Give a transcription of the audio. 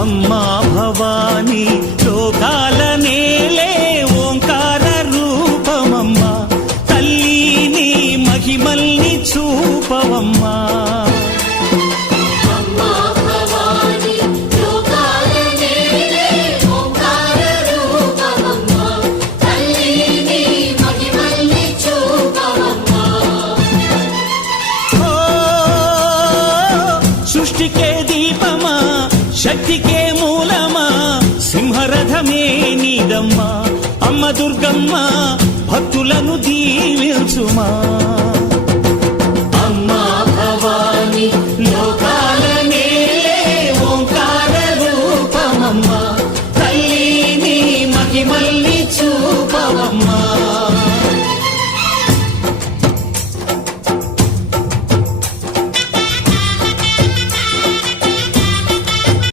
అమ్మా భవానీ లోకాల నేలే ఓంకార రూపమమ్మా తల్లి మహిమల్ని చూపవమ్మా సృష్టికే దీపమా శక్తికే మూలమా సింహరథమే నీదమ్మా అమ్మ దుర్గమ్మ భక్తులను దీవించుమా